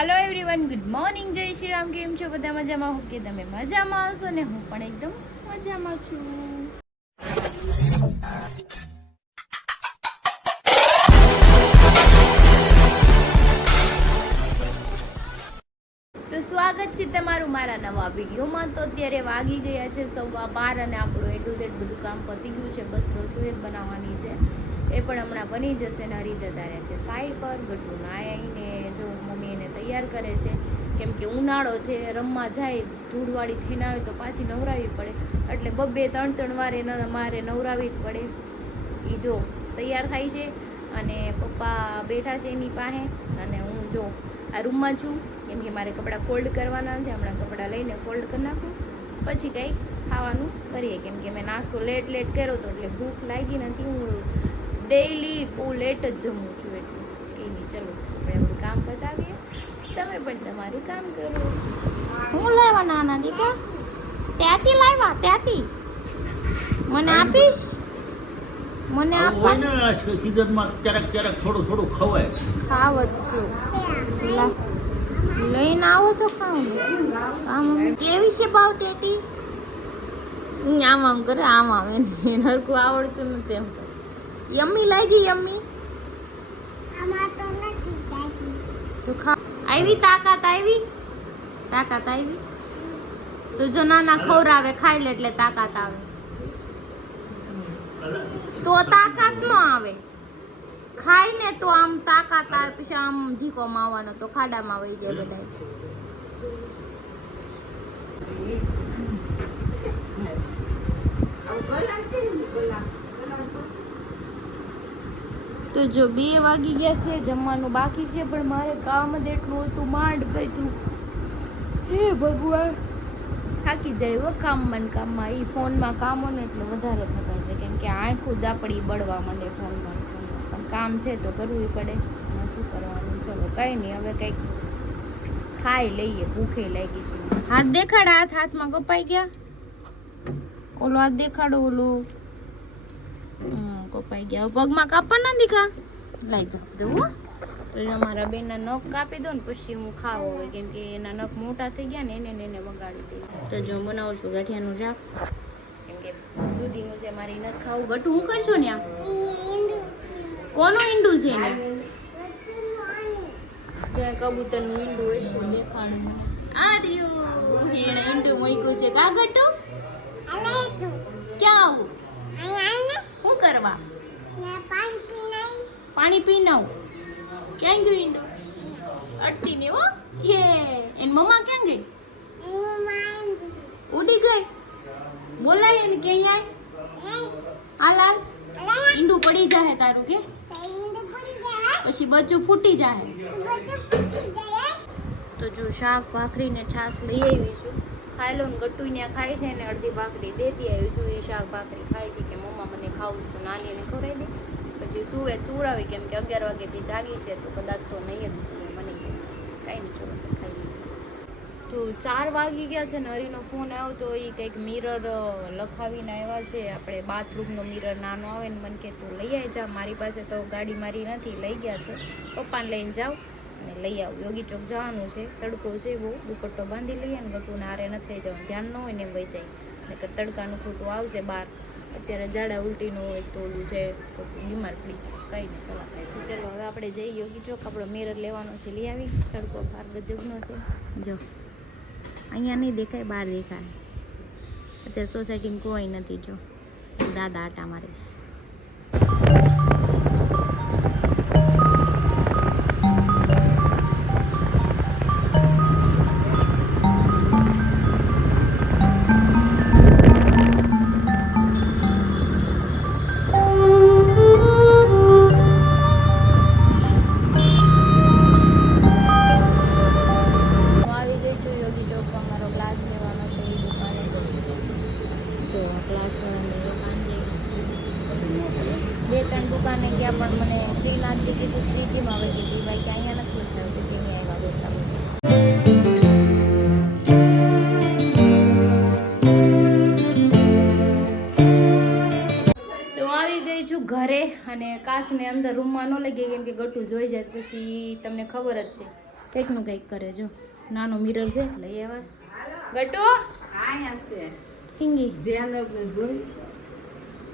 Hello everyone, good morning, जय श्री राम। केम छो બધા મજામાં? હું કે તમે મજામાં હશો ને હું પણ એકદમ મજામાં છું। તો સ્વાગત છે તમારું મારા નવા વિડીયોમાં। તો અત્યારે વાગી ગયા છે 12:15 અને આપણું A to Z બધું કામ પતી ગયું છે। બસ રસોઈ બનાવવાની છે, એ પણ હમણાં બની જશે ને હરી જતા રહ્યા છે સાઈડ પર। ગટુ નાઈને જો મમ્મી એને તૈયાર કરે છે, કેમ કે ઉનાળો છે, રમવા જાય ધૂળવાળી થઈને આવે તો પાછી નવરાવી પડે, એટલે 2-3 વારે મારે નવરાવી જ પડે। એ જો તૈયાર થાય છે અને પપ્પા બેઠા છે એની પાસે, અને હું જો આ રૂમમાં છું, કેમ કે મારે કપડાં ફોલ્ડ કરવાના છે। હમણાં કપડાં લઈને ફોલ્ડ કરી નાખું, પછી કંઈક ખાવાનું કરીએ, કેમ કે મેં નાસ્તો લેટ કર્યો હતો એટલે ભૂખ લાગી નથી। હું ડેઈલી બહુ લેટ જ જમું છું, એટલું કંઈ નહીં। ચલો આપણે આપણું કામ બતાવીએ, તમે પણ તમારું કામ કરો। હું લાવ્યા નાના દીકરા? ત્યાંથી લાવ્યા? ત્યાંથી મને આપીશ? મને આપવા ને સીઝનમાં ક્યારેક થોડું ખવાય। ખાવ જ છું, લઈને આવો તો ખાવ। આમ કેવી છે ભાવ ટેટી? આમ કરે, આમ આવે એને હરકું આવડતું નથી એમ। યમ્મી લાગી? યમ્મી તો ખા। આવી તાકાત આવી? તાકાત આવી તો જો નાના ખવરાવે ખાઈ લે એટલે તાકાત આવે, તો તાકાત ન આવે। ખાઈ ને તો આમ તાકાત આવે, પછી આમ ઝીકો માવાનો તો ખાડામાં વહી જાય બધા। તો જો 2 વાગી ગયા છે, જમવાનું બાકી છે, પણ મારે કામ જ એટલું હતું, માંડ પૈતું। હે ભગવાન, થાકી જાય કામમાં એ ફોનમાં કામ હોય ને એટલે વધારે થકાય છે, કેમ કે આંખું દાપડી બળવા માંડે ફોનમાં। પણ કામ છે તો કરવું પડે, એમાં શું કરવાનું। ચલો કંઈ નહીં, હવે કંઈક ખાઈ લઈએ, ભૂખે લાગી છે। હાથ દેખાડ, હાથમાં કપાઈ ગયા, ઓલો હાથ દેખાડો, ઓલો કપાઈ ગયા। પગમાં કાપવા ના દીખા લઈ જાઓ તો મારા બેનના નખ કાપી દો ને પછી હું ખાવ હવે, કેમ કે એના નખ મોટા થઈ ગયા ને એને વગાડી દઈ। તો જો બનાવું છું ગાંઠિયાનું શાક, કેમ કે દૂધીનું છે, મારી નથી ખાવું। ગટુ હું કરશો ને? કોનું ઈંડું છે ને? જ્યાં કબૂતરનું ઈંડું હશે દેખાડું મને। આ રહ્યું, એને ઈંડું મૂક્યું છે। કા ગટુ ક્યાં આવું? શું કરવા? પાણી પી નાવ? ક્યાં ગયું ઈંડું? અટતી ને હો એન મમ્મા ક્યાં ગઈ? ઉડી ગઈ? બોલાય એને ક્યાં હાલ ઈંડું પડી જાહે તારું, કે પછી બચ્ચું ફૂટી જાહે। તો જો શાક ભાખરી ને છાશ લઈ આવી છું, ખાઈ લો ને। ગટ્ટુ ત્યાં ખાય છે ને અડધી ભાખરી દેતી આવી છું, એ શાક ભાખરી ખાય છે કે મમ્મા મને ખાવું છે, તો નાની એને ખવડાવી દે, પછી સુવે ચૂરાવી, કેમ કે 11 વાગ્યાથી જાગી છે, તો કદાચ તો નહીં જ મને કાંઈ નહીં, ચલો ખાઈ લઈએ। તો 4 વાગી ગયા છે ને હરીનો ફોન આવ્યો, તો એ કંઈક મિરર લખાવીને આવ્યા છે, આપણે બાથરૂમનો મિરર નાનો આવે ને, મને કે તું લઈ આવી જા, મારી પાસે તો ગાડી મારી નથી, લઈ ગયા છે, પપ્પાને લઈને જાઓ અને લઈ આવો। યોગી ચોક જવાનું છે, તડકો છે બહુ, દુપટ્ટો બાંધી લઈએ ને, ગટુને હારે નથી લઈ જવાનું, ધ્યાન ન હોય ને એમ વહી જાય, નકર તડકાનું ખોટું આવશે બહાર। અત્યારે ઝાડા ઉલટીનું હોય તો ઓલું છે, તો બીમાર પડી જાય, કંઈ નહીં, ચલા થાય છે। ચલો હવે આપણે જઈએ યોગી ચોક, આપણો મિરર લેવાનો છે, લઈ આવી। તડકો બહાર ગજબનો છે, જો અહીંયા નહીં દેખાય, બહાર દેખાય। અત્યારે સોસાયટીમાં કોઈ નથી, જો દાદા આટા મારે છે। દુકાને ગયા પણ મને શ્રીનાથજી કીધું, શ્રીજીમાં આવી કીધું ભાઈ કે અહીંયા નથી થયું, કે નહીં આવ્યા બોલતા। તો આવી ગઈ છું ઘરે, અને કાશને અંદર રૂમમાં ન લઈ ગઈ, કેમ કે ગટુ જોઈ જાય પછી તમને ખબર જ છે કંઈક નું કંઈક કરે જો. નાનો મિરર છે લઈ આવાસ. ગટુ કિંગી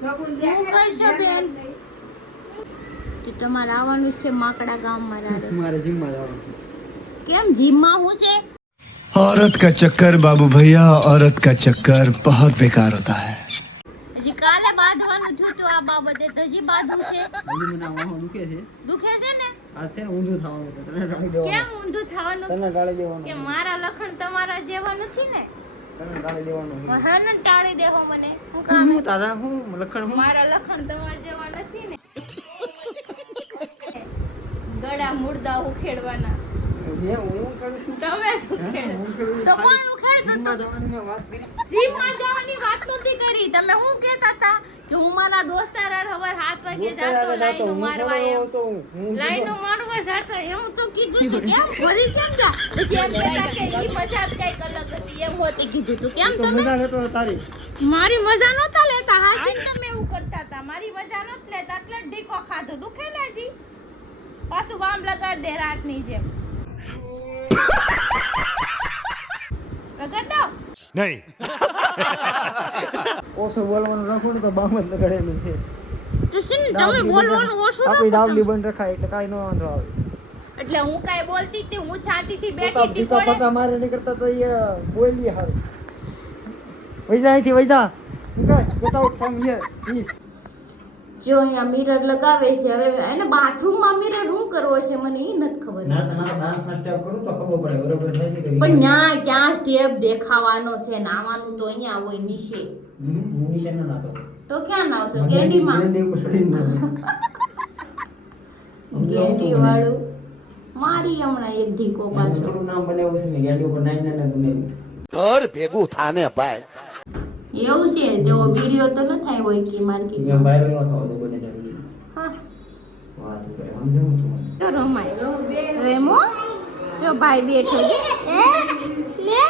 હું કરશો બેન? તો તમારે આવવાનું છે માકડા ગામમાં રાડે. મારે જીમમાં જવાનું. કેમ જીમમાં હું છે? औरत का चक्कर बाबू भैया, औरत का चक्कर बहुत बेकार होता है. હજી કાલે બાંધવાનું થયું તો આ બાબતે તો હજી બાંધવું છે. હજી મને વાહો દુખે છે. દુખે છે ને? આ છે ને ઊંધું થવાનું છે. તને ટાળી દેવાનું. કેમ ઊંધું થવાનું? તને ટાળી દેવાનું. કે મારા લખણ તમારા જેવા નથી ને? તને ટાળી દેવાનું છે. હા ને ટાળી દેહો મને. હું કામ હું તારા હું લખણ હું મારા લખણ તમારા જેવા નથી ને. ગળા મુર્દા ઉખેડવાના. હું કરું છું. તમે જ ઉખેડો. તો કોણ ઉખેડતું જીમમાં જવાની મેં વાત કરી. જીમમાં જવાની વાત નહોતી કરી. તમે શું કહેતા હતા કે હું મારા દોસ્તાર હવાર 7 વાગે જાતો લાઈનો મારવા એમ. લાઈનો મારવા જાતો એમ તો કીધું તું કેમ ફરી કેમ જા? પછી એમ કહેતા કે ઈ મજા કઈક અલગ હતી એમ હોતી કીધું તું કેમ તમે? મજા લેતો તારી. મારી મજા નહોતા લેતા. હાસીન તમે એવું કરતા હતા. મારી મજા નહોત લેતા એટલે ઢીકો ખાધો. દુખે ને જી પાછું વામ લગાડ દે રાતની જેમ. લગાડ દો. नहीं. ઓછું બોલવાનું રાખો ને તો બામ જ લગાડેલું છે. તો શું તમે બોલવાનું ઓછું આપણી રાખો ડાબલી તમે. બંધ રખાય એટલે કાઈ ન વાંધો આવે. એટલે હું કાઈ બોલતી હતી હું છાતીથી તો બેઠી હતી ભીકા કોણે પકા મારે નહીં કરતા તો એ બોલી હારું. વૈજા અહીંથી વૈજા. નીકળ get out from here please. જો અહીંયા મિરર લગાવે છે હવે એને બાથરૂમમાં મિરર શું કરવો છે મને એ નથી ખબર ના ડાન્સના સ્ટેપ કરું તો ખબર પડે બરોબર છે કે પણ ન્યા ક્યાં સ્ટેપ દેખાવાનો છે નાવાનું તો અહીંયા હોય નીચે હું નિશાન ના તો તો ક્યાં નાવશો ગેંડીમાં ગેંડી ઉપર ચડીને ગેંડી વાળું મારી હમણાં એક ઢીકો પાછો થોડું નામ બનાવ્યું છે ને ગેંડી ઉપર નાઈ નાઈ બનાવ્યું. घर भेगू थाने भाई. એવું છે તેવો વિડિયો તો ન થાય હોય કે માર્કેટ મેં વાયરલ ન થવા દો બને જરી. હા વાત કરે સમજાવું છું મને. તો રમાય રેમો જો ભાઈ બેઠો છે એ લે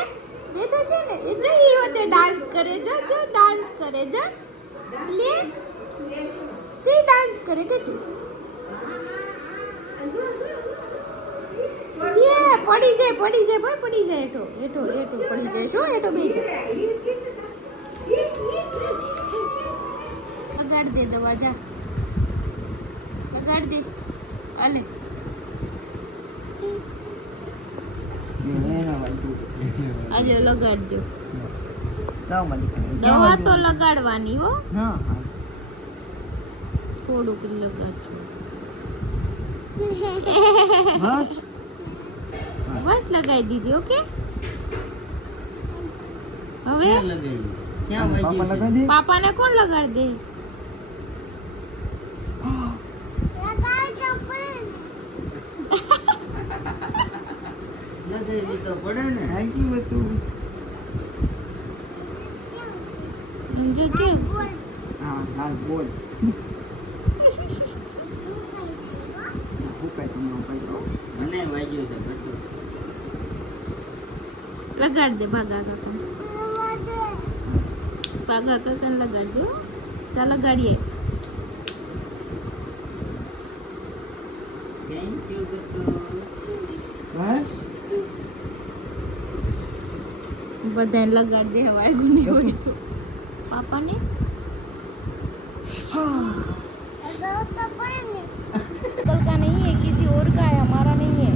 બેઠો છે ને એ જો ઈ વતે ડાન્સ કરે જો ડાન્સ કરે જો લે તે ડાન્સ કરે કેટલું યે પડી જાય ભાઈ પડી જાય હેઠો પડી જાય શું હેઠો બેજો લગાડ દે દવા જા લગાડ દે અલે આજે લગાડજો દવા તો લગાડવાની હો થોડુંક લગાડજો બસ લગાવી દીધી ઓકે હવે પાપાને કોણ લગાડ દે સમજો કે લગાડ દે ભાગા કાકા લગાડ દે ચાલ લગાડીએ બધાને લગાડ દે હવાય હોય તો પાપાને कल का नहीं है किसी और का है हमारा नहीं है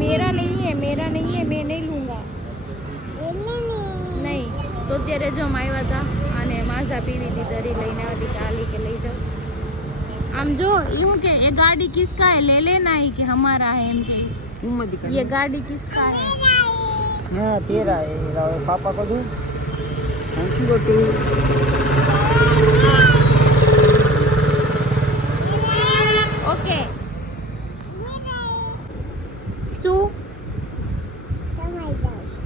मेरा नहीं है मैं नहीं लूँगा नहीं તો અત્યારે જો અમે આવ્યા હતા અને માઝા પીવી હતી દરી લઈને આવી કે આલી કે લઈ જાઓ આમ જો यूं કે ये गाड़ी किसका है ले लेना है कि हमारा है एम के ये गाड़ी किसका है हाँ तेरा है पापा को दूं थैंक यू बटू ओके શું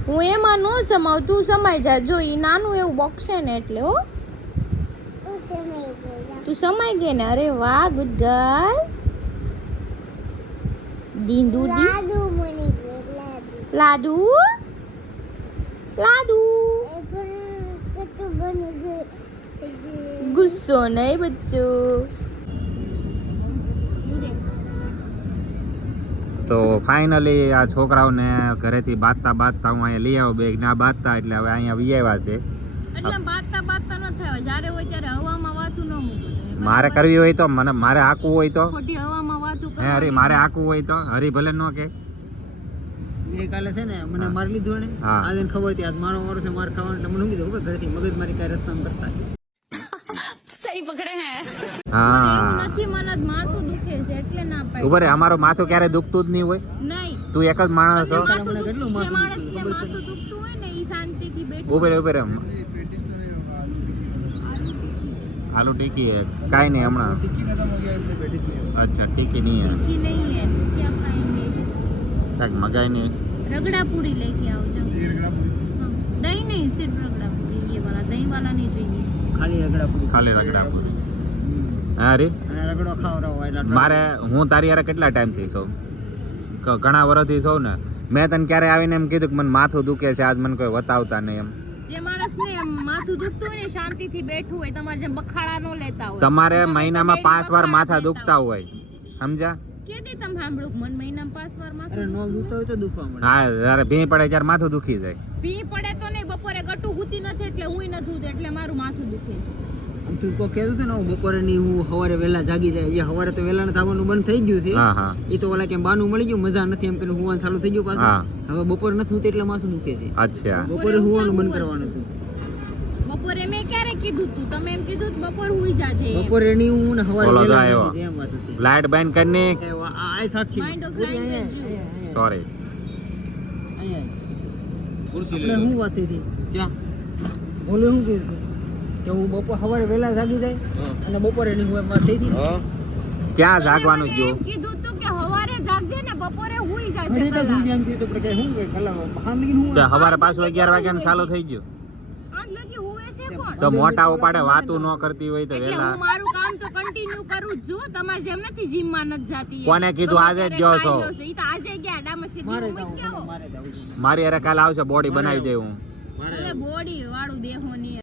હું એમાં ન સમાવ તું સમાઈ જા જો ઈ નાનું એવું બોક્સ છે ને એટલે હો તું સમાઈ ગઈ ને અરે વાહ ગુડ ગર્લ દીંદુ લાડુ ગુસ્સો નહીં બચ્ચો તો ફાઇનલી આ છોકરાઓને ઘરેથી બાંધતા બાંધતા હું અહીંયા લઈ આવ્યો બેગ ના બાંધતા એટલે હવે અહીંયા વી આવ્યા છે. એટલે બાતતા બાતતા ન થાય, જ્યારે હોય ત્યારે હવામાં વાતું ન મૂકવું. મારે કરવી હોય તો મને મારે હાંકવું હોય તો ખોટી હવામાં વાતું હે હરી મારે હાંકવું હોય તો હરી ભલે ન કે ગઈકાલે છે ને મને માર લીધો ને હા. આજે ખબર હતી આજ મારો વારો છે માર ખાવાનો એટલે મને કીધું ખબર ઘરેથી મગજ મારી કઈ રસ્તા કરતા હા નથી, મને જ માથું દુખે છે એટલે ના પાડ્યું. ઉભરે અમારું માથું ક્યારે દુખતું જ નહીં હોય. નહીં, તું એક જ માણસ છો. માથું મને કેટલું દુખતું, જે માથું માણસને માથું દુખતું હોય ને એ શાંતિથી બેઠું. ઉભરે ઉભરે આલू टिक्की है काई नहीं हमारा अच्छा टिक्की नहीं है टिक्की नहीं है तो क्या खाएंगे? तक मगाई नहीं रगड़ा पूरी लेके आओ जाओ. हाँ, दही नहीं, सिर्फ रगड़ा पूरी, ये वाला दही वाला नहीं चाहिए. ખાલી રગડા પૂરી खाली रगड़ा पूरी હા રે અને રગડો ખાવરાવો એટલે મારે હું તારી યાર કેટલા ટાઈમ થી છું ઘણા વર્ષથી છું ને મેં તને ક્યારે આવીને એમ કીધું કે મને માથું દુખે છે આજ મને કોઈ બતાવતા નહીં એમ જે માણસને માથું દુખતું હોય ને શાંતિથી બેઠું હોય, તમારે જેમ બખાડા ન લેતા હોય. તમારે તમે તો મહિનામાં daily 5 વાર બખાડા માથા લેતા દુખતા હોય સમજ્યા કેદી તમે સાંભળ્યું કે મને મહિનામાં 5 વાર અરે માથું નો દુખતો હોય તો દુખવા મળે હા જ્યારે ભી પડે ત્યારે માથું દુખી જાય પી પડે તો નહીં, બપોરે ગટું હુતી નથી એટલે હુંય નથી હુતી એટલે મારું માથું દુખે છે. આમ તું કોઈ કહેતું હતું ને હું બપોરે ની હું સવારે વહેલા જાગી જાય જે સવારે તો વહેલા થવાનું બંધ થઈ ગયું છે હા હા એ તો ઓલા કેમ બાનું મળી ગયું મજા નથી એમ કરીને હુવાનું ચાલુ થઈ ગયું હા. પાછું હવે બપોરે નથી હોતું એટલે માથું દુખે છે અચ્છા બપોરે હુવાનું બંધ કરવાનું હતું બપોરે મેં ક્યારે કીધું તું? તમે એમ કીધું તું બપોર હુઈ જાજે એમ. બપોરે ની હું ને સવારે બોલો તો વહેલા આવ્યો. જાગી જાય એમ વાત હતી લાઈટ બંધ કરીને આ સાક્ષી Mind of language you. Sorry આપણે શું વાત થઈ હતી ક્યાં બોલે શું કીધું કે હું બપોર સવારે વહેલા જાગી જાય અને બપોરે ની હું એમ વાત થઈ હતી ક્યાં જાગવાનું તમે જો મને એમ કીધું તું કે હવારે જાગજે ને બપોરે હુઈ જાજે ઘણી તો કલાક. એમ કીધું આપણે કઈ શું કઈ કલાક ખાંદગી હું તો સવારે પાછું 11 વાગ્યાનું ચાલુ થઈ ગયું આઠ લગી હુવે છે કોણ? તો મોટા ઉપાડે વાતું ન કરતી હોય તો એટલે વેલા હું મારું કામ તો કન્ટિન્યુ કરું જ છું, તમારે જેમ નથી જીમ માં નથી જાતી. કોને કીધું આજે જ ગયો છો? ઈ તો આજે ગયા ડામસી મારે દીવું જાવું કેવો? મારે જાવું છે. મારી અરે કાલ આવશે બોડી બનાવી દે હું હવે બોડી વાળું બેહો ની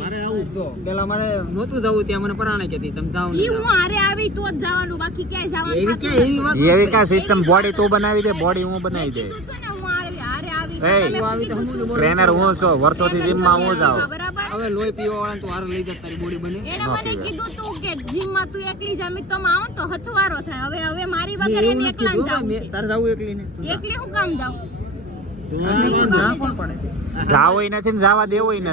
મારે આવું જ તો પેલા મારે નહોતું જવું ત્યાં મને પરાણે કહેતી તમે જાઓ ને ઈ હું હારે આવી તો જ જવાનું, બાકી ક્યાંય જવાનું એવી થતું ક્યાં એવી વાત એવી કા સિસ્ટમ બોડી તું બનાવી દે બોડી હું બનાવી દે કીધું તું ને હું હારે આવી એય, તમે આવી તો કીધું હું તું. ટ્રેનર હું છું વર્ષોથી જીમમાં હું જાઉં બરાબર. હવે લોહી પીવા વાળા તું હારે લઈ જા તારી બોડી બને એને ન મને પીવાય. કીધું તું કે જીમમાં તું એકલી જા, મેં કીધું તમે આવો તો હથવારો થાય. હવે મારી મેં વગર એવું એને નથી એકલા કીધું જાવું મેં છે. તારે જાવું એકલી ને એકલી હું કામ જાઉં? ના પણ પડે છે જાવોય નથી ને જવા દેવોય નથી હું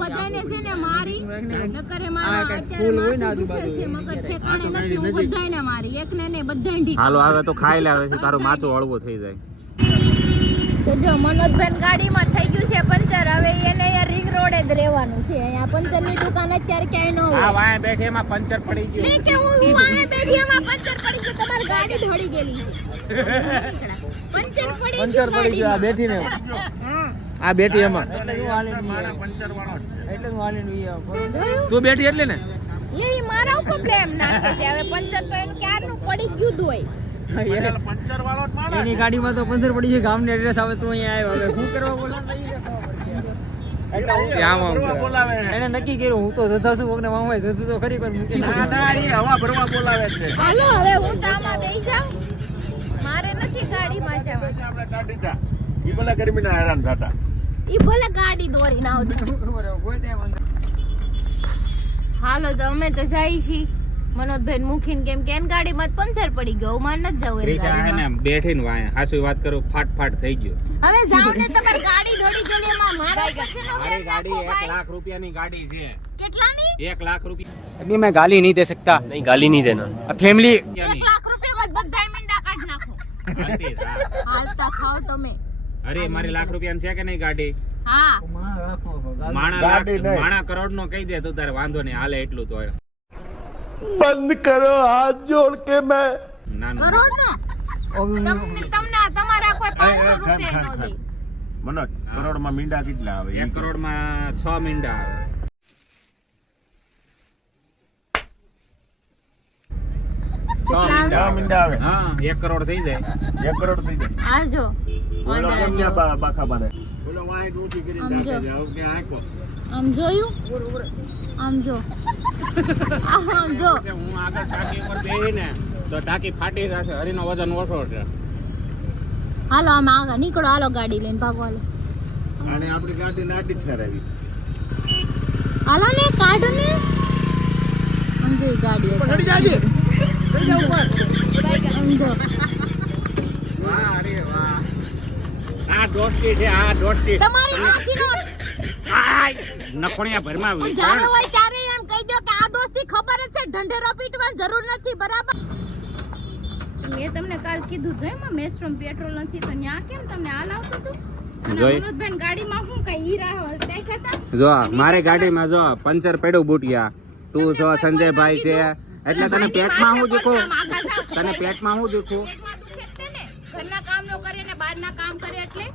બધાયને છે ને મારી નકરે આ મારા કાંઈક અત્યારે ફૂલ હોય ને માથું દુખે આજુબાજુ છે, મગજ ઠેકાણે નથી, હું બધાયને મારી, એકને નહીં બધાયને ઠીક. હાલો હવે તો ખાઈ લે હવે તારું માથું હળવું થઈ જાય તો જો મનોજભાઈ ગાડીમાં થઈ ગયું છે પંચર, હવે એને અહીંયા રિંગ રોડે જ રહેવાનું છે. અહીંયા પંચરની દુકાન અત્યારે ક્યાંય ન હોય. વાય બેઠે એમાં પંચર પડી ગયું લે કે હું વાહે બેઠી એમાં પંચર પડી ગયું, તમારી ગાડી ધડી ગયેલી છે. પંચર પડી ગયું ગાડીમાં. બેઠીને હા, આ બેઠી એમાં એટલે હું હાલીને જોયું? તું બેઠી એટલે ને એ મારા ઉપર બ્લેમ નાખે છે. હવે પંચર તો એનું ક્યારનું પડી ગયું જ હોય. એની ગાડીમાં તો પંચર પડી છે ગામની એડ્રેસ આવે તો અહીંયા આવ્યો હવે શું કરવા બોલાવે એને નક્કી કર્યું હું તો જતા છું કોકને વાંવાય જતું તો ખરી કોઈ મૂકી હાલો હવે હું તો આમાં બેસી જાઉં, મારે નથી ગાડીમાં જવાનું. ઈ ભલે ગાડી દોરીને આવજો. હાલો તો અમે તો જઈ છીએ મનોજભાઈ મૂકીને, કેમ કે એની ગાડીમાં જ પંચર પડી ગયો, મારે નથી જવું એની ક્રિશા હે ને ગાડીમાં. બેઠીને વાય હાસુ વાત કરું ફાટ થઈ ગયું હવે જાઓ ને, તમારી ગાડી ધોડી ગયેલી, એમાં મારા પછીનો મારી વેર ગાડી નાખો 1 ભાઈ. લાખ રૂપિયાની ગાડી છે કેટલાની? 1 લાખ રૂપિયા अभी मैं गाली नहीं दे सकता नहीं गाली नहीं देना अब फैमिली 1 લાખ રૂપિયામાં જ બધાય મીંડા કાઢી નાખો. હાલતી જ, હા. હાલતા ખાઓ તમે. અરે મારી લાખ રૂપિયાની છે કે નહીં ગાડી હા, માણા કરોડ નો કહી દે તો તારે વાંધો નહીં હાલે એટલું તો બંધ કરો હાથ જોડ કે મેં નાનું કરોડ ના તમને તમારા કોઈ 500 રૂપિયા નો દે. મનોજ કરોડમાં મીંડા કેટલા આવે 1 કરોડમાં 6 મીંડા આવે કેટલા? મીંડા આવે હા 1 કરોડ થઈ જાય 1 કરોડ થઈ જાય હાલજો વાંદરા જેવો. બાખા બાને ઓલો વાય ઊંચી કરીને સમજો. નાખે જાવ કે આંકો આમ જોયું આમ જો આમ જો હું આગળ ટાંકી પર બેહીને તો ટાંકી ફાટી જશે. હરીનો વજન ઓછો છે. હાલો આમ આગળ નીકળો, હાલો ગાડી લઈને ભાગો, હાલો અને આપણી ગાડી નાટી ઠરાવી. હાલો ને કાઢો ને. આમ જો ઈ ગાડી હતી. આમ જો વાહ અરે વાહ. આ દોસ્તી છે, આ દોસ્તી. તમારી આંખીનો નખોણિયા ભરમાં પણ જ્યારે હોય ત્યારે એમ કહી દો કે આ દોસ્તી ખબર જ છે, ઢંઢેરો પીટવાની જરૂર નથી, બરાબર? મેં તમને કાલ કીધું તો એમાં મેસ્ટ્રોમ પેટ્રોલ નથી તો ન્યા કેમ તમને હાલ આવતું હતું? અને જોઈ. મનોજભાઈ ગાડીમાં શું કઈ હીરા હળતાઈ હતા? જો મારી ગાડીમાં જો પંચર પડ્યું બુટિયા. તું છો સંજયભાઈ છે એટલે તને પેટમાં હું દેખું? તને પેટમાં હું દેખું? પેટમાં દુખે જ છે ને, ઘરના કામ નો કરે ને બહારના કામ કરે એટલે.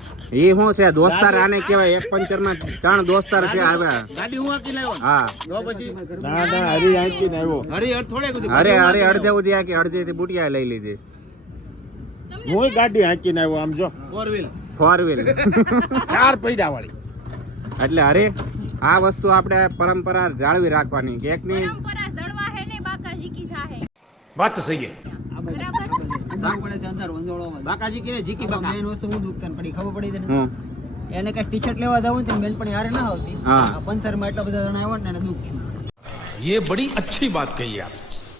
એ શું છે દોસ્તાર? આને કહેવાય એક પંચરમાં 3 દોસ્તાર છે આવ્યા. ગાડી હું આકી લાવ્યો હા તો પછી ના ના હરી આંકીને આવ્યો. હરી થોડે કીધું અરે અરે અડધે ઉધ્યા કે અડધેથી બુટિયા લઈ લીધી. હું ગાડી આંકીને આવ્યો. આમ જો 4 વ્હીલ 4 વ્હીલ. 4 પૈડા વાળી. એટલે અરે આ વસ્તુ આપણે પરંપરા જાળવી રાખવાની કે એકની પરંપરા જળવા હે ને બાકા જીકી જાહે, बात तो सही है. બરાબર? સાંગ પડે છે અંદર વંજોળોમાં બાકાજી કે જીકી બાકા મેન વસ્તુ હું દુખતાન પડી ખબર પડી તને હું એને કઈ ટી-શર્ટ લેવા જાવું તો બેન પણ યારે ના આવતી હા. આ પંચરમાં એટલા બધા જણા આવ્યા ને એને દુખ થયું. ये बड़ी अच्छी बात कही आप.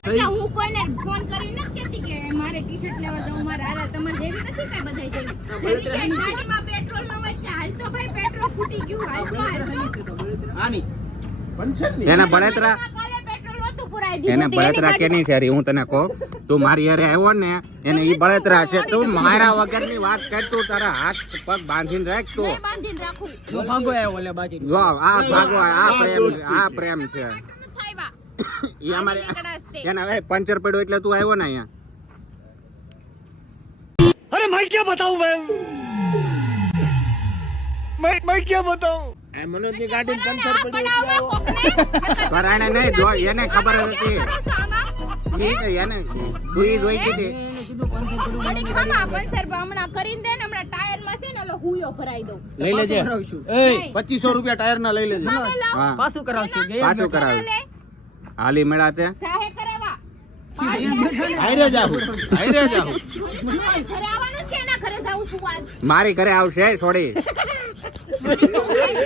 એટલે હું કોઈને ફોન કરી નથી કહેતી કે મારે ટી-શર્ટ લેવા જાઉં, મારે હારે તમારે જેવી નથી કાંઈ બધાય જેવી. જેવી કે ગાડીમાં પેટ્રોલ ન હોય કે હાલ તો ભાઈ પેટ્રોલ ફૂટી ગયું, હાલ તો. આની એના બળેતરા કાલે પેટ્રોલ નહોતું પુરાઈ દીધું એને તો એની બળેતરા ગાડી- કેની છે હરી? હું તને કહું તું મારી હારે આવ્યો ને એને ઈ બળેતરા છે. તું મારા વગરની વાત કર. તું તારા હાથ પગ બાંધીને રાખ. તું નહીં બાંધીને રાખું. જો ભાગો આવ્યો ઓલે બાજી જો આ ભાગો આ પ્રેમ છે. આટલું નથી આવ્યા. ઈ અમારે નીકળાશ તે. એને હવે પંચર પડ્યું એટલે તું આવ્યો ને અહીંયા. अरे मैं क्या बताऊं मैं क्या बताऊं? આ મનોજની ગાડી પંચર આ પડ્યું બનાવવા કોકને? કરાણે નહીં જો એને ખબર જ હતી. કરો છો આમાં? ઈ તો એને તું ઈ જોઈ હતી. એને કીધું પંચર પડ્યું વળી ખાવા પંચર હમણાં કરીને દે ને, હમણાં ટાયરમાં છે ને ઓલો હુયો ભરાઈ દઉં. લઈ લેજે એ 2500 રૂપિયા ટાયર ના લઈ લેજે તમે લાવો. હા પાછું કરાવશે બે પાછું કરાવે. લે. હાલી મેળા તે જાહે કરાવવા. હાઈરે જાહું. હાઈરે જાવ મારે ઘરે આવવાનું છે, એના ઘરે જાઉં છું આજ. મારી ઘરે આવશે છોડી.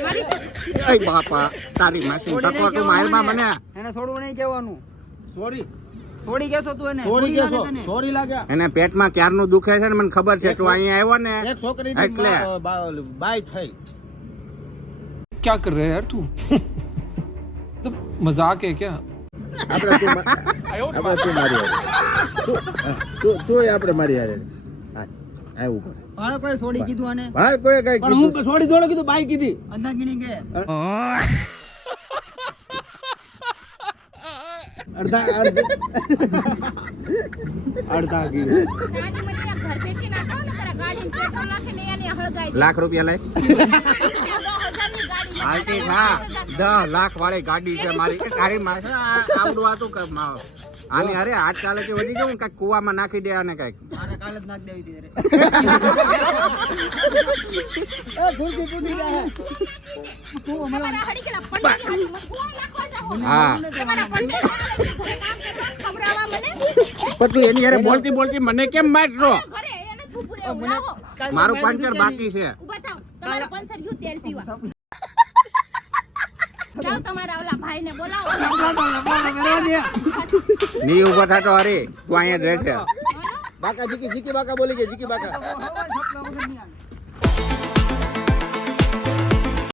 મારી- અય બાપા તારી માસી તકો તું મારમાં મને એને થોડું નહીં કહેવાનું સોરી થોડી કહેશો તું એને સોરી થોડી કેસો. લાગે તને. સોરી લાગ્યા. એને પેટમાં ક્યારનું દુખે છે ને મને ખબર છે. તું અહીંયા આવ્યો ને એક છોકરી એટલે બાય થઈ. क्या कर रहे हैं यार तू तो मजाक है क्या આપણે તું મારી હારે. તું આપણે મારી હારે. હા આવું કર. હા કોઈ થોડી કીધું આને ભાઈ કોઈ કઈ પણ હું થોડી થોડો કીધું બાઈ કીધી અંદાગીની કે અડધા કી નાની મને આ ઘર બેઠી નાખો ને તારા ગાડીમાં પેટ્રોલ નાખીને એની હળગાઈ દે. લાખ રૂપિયા લઈ 10,000 ની ગાડી હાલતી થા 10 લાખ વાળી ગાડી છે મારી. એ તારી માસે આવડું આતું કર માવ આની અરે હાથ ચાલે કે વધી જવું કઈક કુવામાં નાખી દે આને કઈક. મારે કાલે જ નાખ દેવી હતી રે એ ખુરશી તૂટી જાય તમારા હળી ગયેલા પંડિત ગાડીમાં કુવા નાખવા જાઓ. હા તમારા પંડિત ઘરે કામ કરવાનું ખવડાવવા મને. પણ તું એની હારે બોલતી બોલતી મને કેમ મારશો? ઘરે એને થૂપું રહેવું. લાવો. મારું પંચર બાકી છે. ઊભા થાવ. તમારું પંચર ગયું તેલ પીવા. જાઓ તમારા ઓલા ભાઈને બોલાવો. ની ઉભો થતો હરી તું અહીંયા જ રહેશે. બાકા જીકી બાકા બોલી ગયા જીકી બાકા. હવે સપના વગર નહીં આવે.